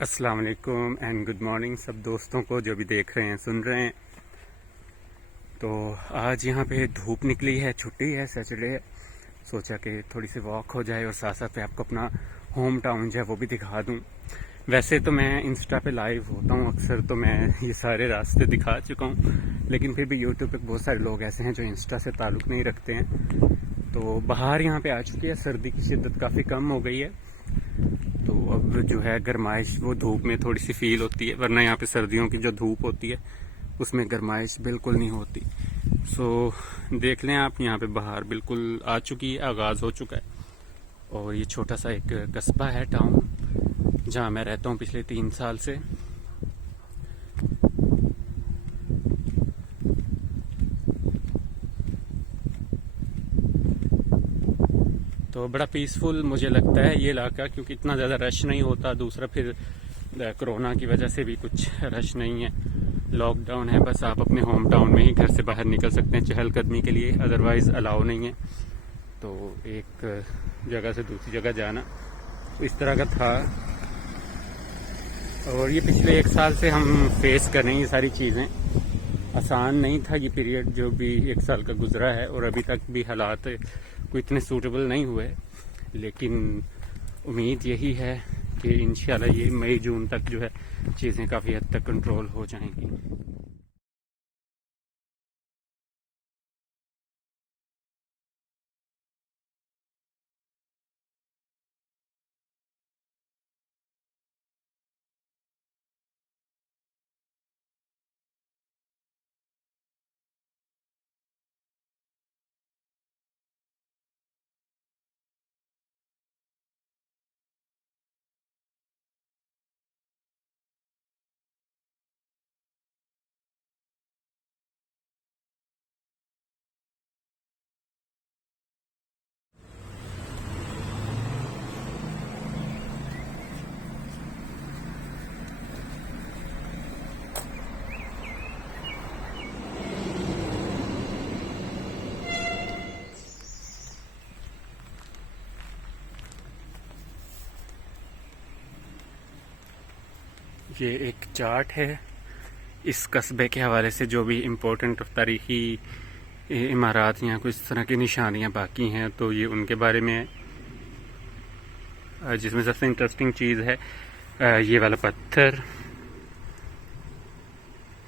अस्सलाम वालेकुम and good morning सब दोस्तों को जो भी देख रहे हैं सुन रहे हैं। तो आज यहाँ पे धूप निकली है, छुट्टी है, सैटरडे है। सोचा कि थोड़ी सी वॉक हो जाए और साथ साथ पे आपको अपना होम टाउन जो है वो भी दिखा दूँ। वैसे तो मैं इंस्टा पे लाइव होता हूँ अक्सर, तो मैं ये सारे रास्ते दिखा चुका हूँ, लेकिन फिर भी यूट्यूब पे बहुत सारे लोग ऐसे हैं जो इंस्टा से ताल्लुक़ नहीं रखते हैं। तो बाहर यहाँ पे आ चुकी है, सर्दी की शिद्दत काफ़ी कम हो गई है। तो अब जो है गर्माइश वो धूप में थोड़ी सी फील होती है, वरना यहाँ पे सर्दियों की जो धूप होती है उसमें गर्माइश बिल्कुल नहीं होती। सो देख लें आप, यहाँ पे बाहर बिल्कुल आ चुकी है, आगाज़ हो चुका है। और ये छोटा सा एक कस्बा है, टाउन, जहाँ मैं रहता हूँ पिछले 3 साल से। तो बड़ा पीसफुल मुझे लगता है ये इलाका, क्योंकि इतना ज़्यादा रश नहीं होता। दूसरा फिर कोरोना की वजह से भी कुछ रश नहीं है, लॉकडाउन है, बस आप अपने होम टाउन में ही घर से बाहर निकल सकते हैं चहलकदमी के लिए, अदरवाइज़ अलाउ नहीं है। तो एक जगह से दूसरी जगह जाना इस तरह का था। और ये पिछले 1 साल से हम फेस कर रहे हैं ये सारी चीज़ें। आसान नहीं था ये पीरियड जो भी 1 साल का गुजरा है, और अभी तक भी हालात कोई इतने सूटेबल नहीं हुए, लेकिन उम्मीद यही है कि इंशाल्लाह ये मई जून तक जो है चीज़ें काफ़ी हद तक कंट्रोल हो जाएंगी। ये एक चार्ट है इस कस्बे के हवाले से, जो भी इम्पोर्टेंट तारीखी इमारत या कुछ इस तरह की निशानियाँ बाकी हैं, तो ये उनके बारे में है। जिसमें सबसे इंटरेस्टिंग चीज़ है ये वाला पत्थर,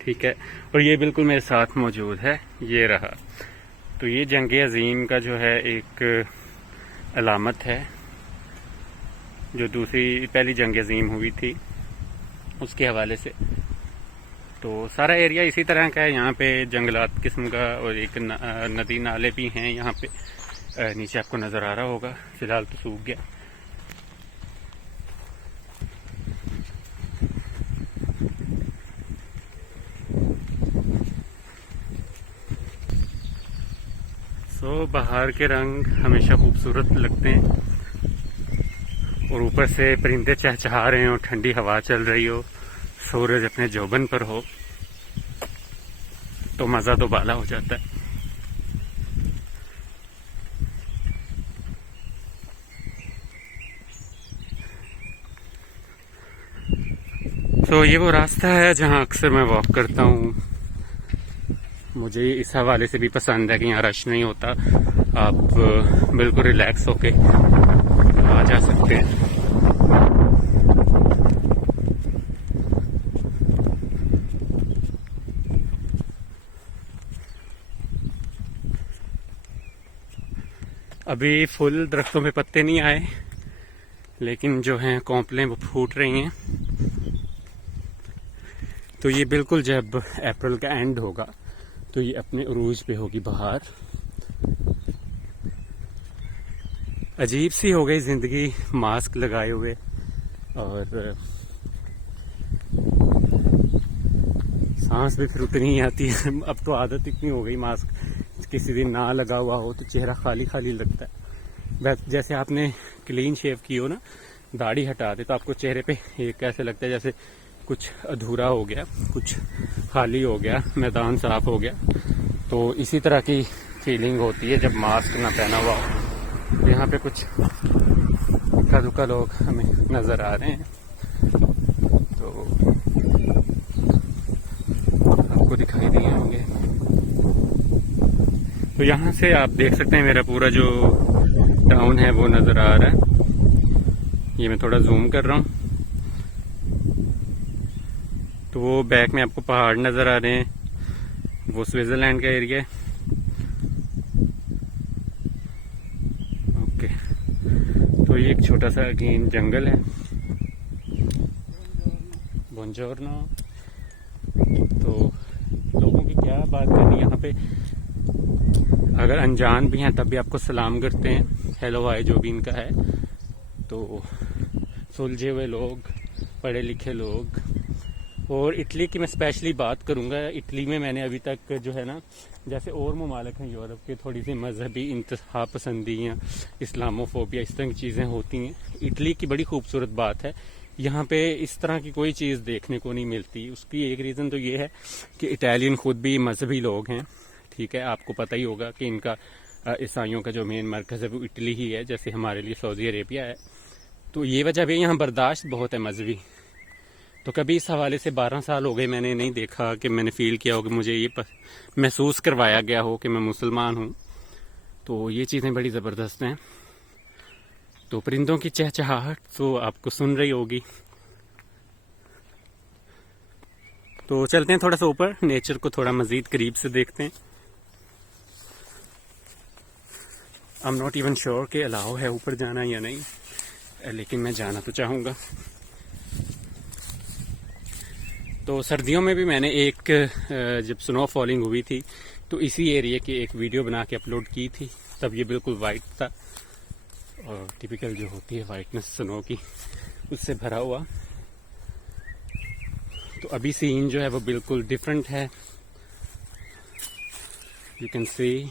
ठीक है, और ये बिल्कुल मेरे साथ मौजूद है, ये रहा। तो ये जंग अजीम का जो है एक अलामत है, जो पहली जंग अजीम हुई थी उसके हवाले से। तो सारा एरिया इसी तरह का है, यहाँ पे जंगलात किस्म का, और एक नदी नाले भी हैं यहाँ पे, नीचे आपको नज़र आ रहा होगा, फिलहाल तो सूख गया। सो बाहर के रंग हमेशा खूबसूरत लगते हैं, और ऊपर से परिंदे चहचहा रहे हो, ठंडी हवा चल रही हो, सूरज अपने जोबन पर हो, तो मज़ा तो बाला हो जाता है। तो ये वो रास्ता है जहाँ अक्सर मैं वॉक करता हूँ। मुझे इस हवाले से भी पसंद है कि यहाँ रश नहीं होता, आप बिल्कुल रिलैक्स होके आ जा सकते हैं। अभी फुल दरख्तों पे पत्ते नहीं आए, लेकिन जो हैं कॉम्पलें वो फूट रही हैं। तो ये बिल्कुल जब अप्रैल का एंड होगा तो ये अपने उरूज पे होगी बहार। अजीब सी हो गई ज़िंदगी मास्क लगाए हुए, और सांस भी फिर उतनी ही आती है। अब तो आदत इतनी हो गई, मास्क किसी दिन ना लगा हुआ हो तो चेहरा खाली खाली लगता है। जैसे आपने क्लीन शेव की हो ना, दाढ़ी हटा दे तो आपको चेहरे पे एक ऐसे लगता है जैसे कुछ अधूरा हो गया, कुछ खाली हो गया, मैदान साफ हो गया। तो इसी तरह की फीलिंग होती है जब मास्क ना पहना हुआ हो। यहाँ पे कुछ इक्का दुक्का लोग हमें नज़र आ रहे हैं। तो आपको दिखाई दिए होंगे। तो यहाँ से आप देख सकते हैं मेरा पूरा जो टाउन है वो नज़र आ रहा है। ये मैं थोड़ा जूम कर रहा हूँ। तो वो बैक में आपको पहाड़ नज़र आ रहे हैं, वो स्विट्ज़रलैंड का एरिया है। ओके, तो ये एक छोटा सा अगेन जंगल है। बुongiorno। तो लोगों की क्या बात करनी यहाँ पे, अगर अनजान भी हैं तब भी आपको सलाम करते हैं, हेलो हाय जो भी इनका है। तो सुलझे हुए लोग, पढ़े लिखे लोग। और इटली की मैं स्पेशली बात करूंगा। इटली में मैंने अभी तक जो है ना, जैसे और ममालिक हैं यूरोप के, थोड़ी सी मजहबी इंतहा पसंदी या इस्लामोफोबिया इस तरह की चीज़ें होती हैं। इटली की बड़ी खूबसूरत बात है, यहाँ पे इस तरह की कोई चीज़ देखने को नहीं मिलती। उसकी एक रीज़न तो ये है कि इटालियन खुद भी मजहबी लोग हैं। ठीक है, आपको पता ही होगा कि इनका ईसाइयों का जो मेन मरकज़ है वो इटली ही है, जैसे हमारे लिए सऊदी अरेबिया है। तो ये वजह भी यहाँ बर्दाश्त बहुत है मजहबी। तो कभी इस हवाले से 12 साल हो गए मैंने नहीं देखा कि मैंने फील किया हो कि मुझे ये महसूस करवाया गया हो कि मैं मुसलमान हूँ। तो ये चीज़ें बड़ी ज़बरदस्त हैं। तो परिंदों की चहचहाहट तो आपको सुन रही होगी। तो चलते हैं थोड़ा सा ऊपर, नेचर को थोड़ा मज़ीद करीब से देखते हैं। I am not even sure कि अलाउ है ऊपर जाना या नहीं, लेकिन मैं जाना तो चाहूँगा। तो सर्दियों में भी मैंने एक जब स्नो फॉलिंग हुई थी तो इसी एरिया की एक वीडियो बना के अपलोड की थी। तब ये बिल्कुल वाइट था और टिपिकल जो होती है वाइटनेस स्नो की, उससे भरा हुआ। तो अभी सीन जो है वो बिल्कुल डिफरेंट है, you can see.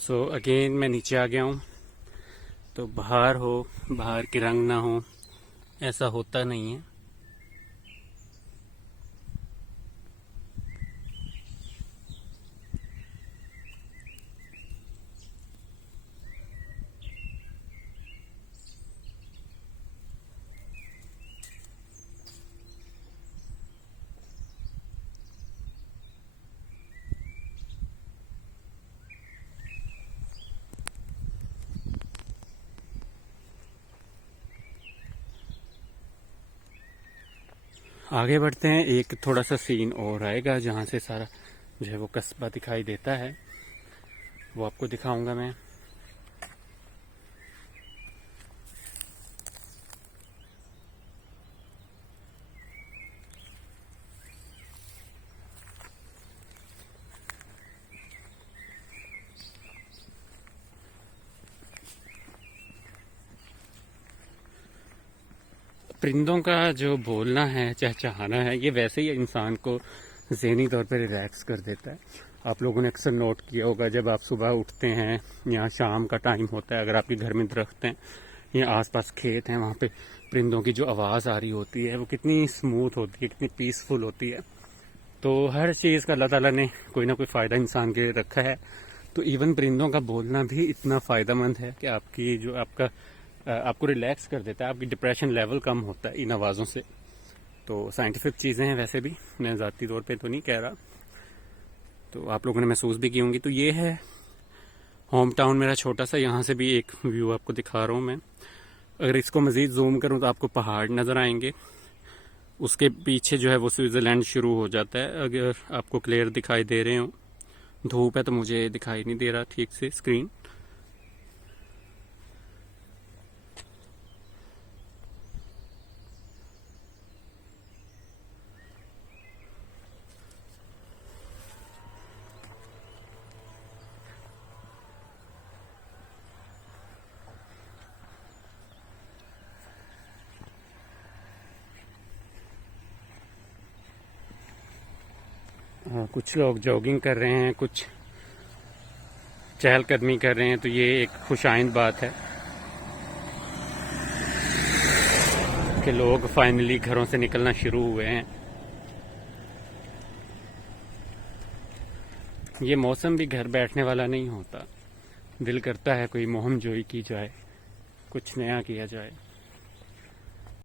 So again मैं नीचे आ गया हूँ। तो बाहर हो, बाहर के रंग ना हो, ऐसा होता नहीं है। आगे बढ़ते हैं, एक थोड़ा सा सीन और आएगा जहाँ से सारा जो है वो कस्बा दिखाई देता है, वो आपको दिखाऊंगा मैं। परिंदों का जो बोलना है, चहचहाना है, ये वैसे ही इंसान को ज़हनी तौर पर रिलैक्स कर देता है। आप लोगों ने अक्सर नोट किया होगा, जब आप सुबह उठते हैं या शाम का टाइम होता है, अगर आपके घर में दरख्त हैं या आसपास खेत हैं, वहाँ पे परिंदों की जो आवाज़ आ रही होती है वो कितनी स्मूथ होती है, कितनी पीसफुल होती है। तो हर चीज़ का अल्लाह ताला ने कोई ना कोई फ़ायदा इंसान के लिए रखा है। तो इवन परिंदों का बोलना भी इतना फ़ायदेमंद है कि आपकी जो आपको रिलैक्स कर देता है, आपकी डिप्रेशन लेवल कम होता है इन आवाज़ों से। तो साइंटिफिक चीज़ें हैं वैसे भी, मैं ज़ाती तौर पे तो नहीं कह रहा। तो आप लोगों ने महसूस भी की होंगी। तो ये है होम टाउन मेरा छोटा सा, यहाँ से भी एक व्यू आपको दिखा रहा हूँ मैं। अगर इसको मज़ीद जूम करूँ तो आपको पहाड़ नज़र आएंगे, उसके पीछे जो है वो स्विट्ज़रलैंड शुरू हो जाता है। अगर आपको क्लियर दिखाई दे रहे हो, धूप है तो मुझे दिखाई नहीं दे रहा ठीक से स्क्रीन। कुछ लोग जॉगिंग कर रहे हैं, कुछ चहलकदमी कर रहे हैं, तो ये एक खुशाइंद बात है कि लोग फाइनली घरों से निकलना शुरू हुए हैं। ये मौसम भी घर बैठने वाला नहीं होता, दिल करता है कोई मुहिम जोई की जाए, कुछ नया किया जाए।